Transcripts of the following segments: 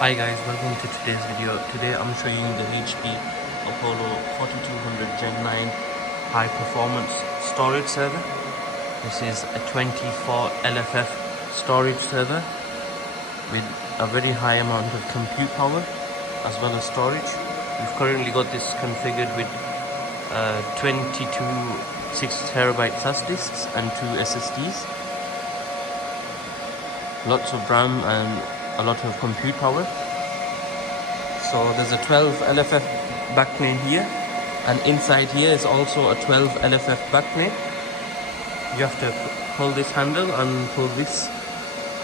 Hi guys, welcome to today's video. Today I'm showing you the HP Apollo 4200 Gen 9 high performance storage server. This is a 24 LFF storage server with a very high amount of compute power as well as storage. We've currently got this configured with 22 6TB flash disks and 2 SSDs. Lots of RAM and a lot of compute power. So there's a 12 LFF backplane here, and inside here is also a 12 LFF backplane. You have to pull this handle and pull this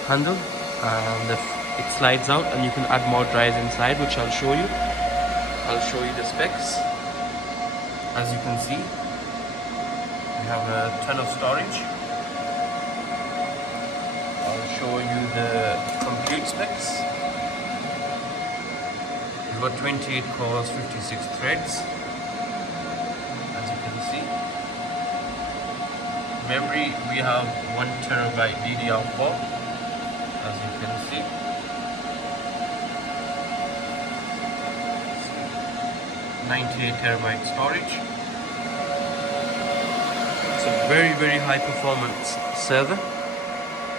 handle, and it slides out, and you can add more drives inside, which I'll show you. I'll show you the specs. As you can see, we have a ton of storage. I'll show you the compute specs. We've got 28 cores, 56 threads, as you can see. Memory, we have 1TB DDR4, as you can see. 98TB storage. It's a very, very high performance server,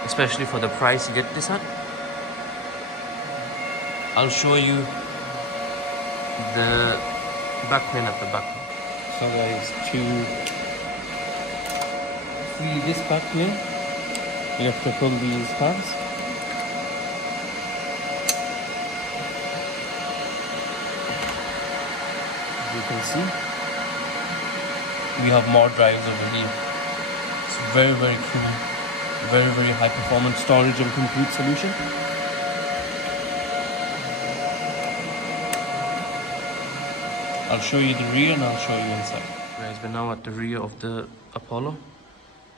especially for the price you get this at. I'll show you the backplane at the back. So guys, to see this backplane, you have to pull these tabs. As you can see, we have more drives over here. It's very, very cool. Very, very high performance storage and compute solution. I'll show you the rear and I'll show you inside. Guys, we're now at the rear of the Apollo.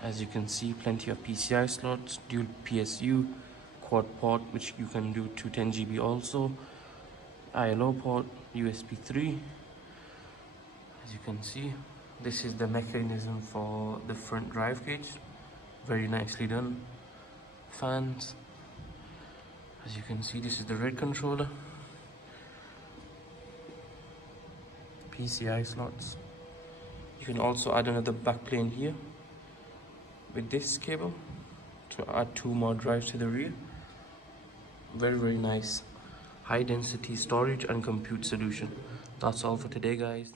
As you can see, plenty of PCI slots, dual PSU, quad port, which you can do to 10GB also, ILO port, USB 3. As you can see, this is the mechanism for the front drive cage. Very nicely done. Fans. As you can see, this is the red controller. PCI slots. You can also add another backplane here with this cable to add 2 more drives to the rear. Very, very nice high density storage and compute solution. That's all for today, guys.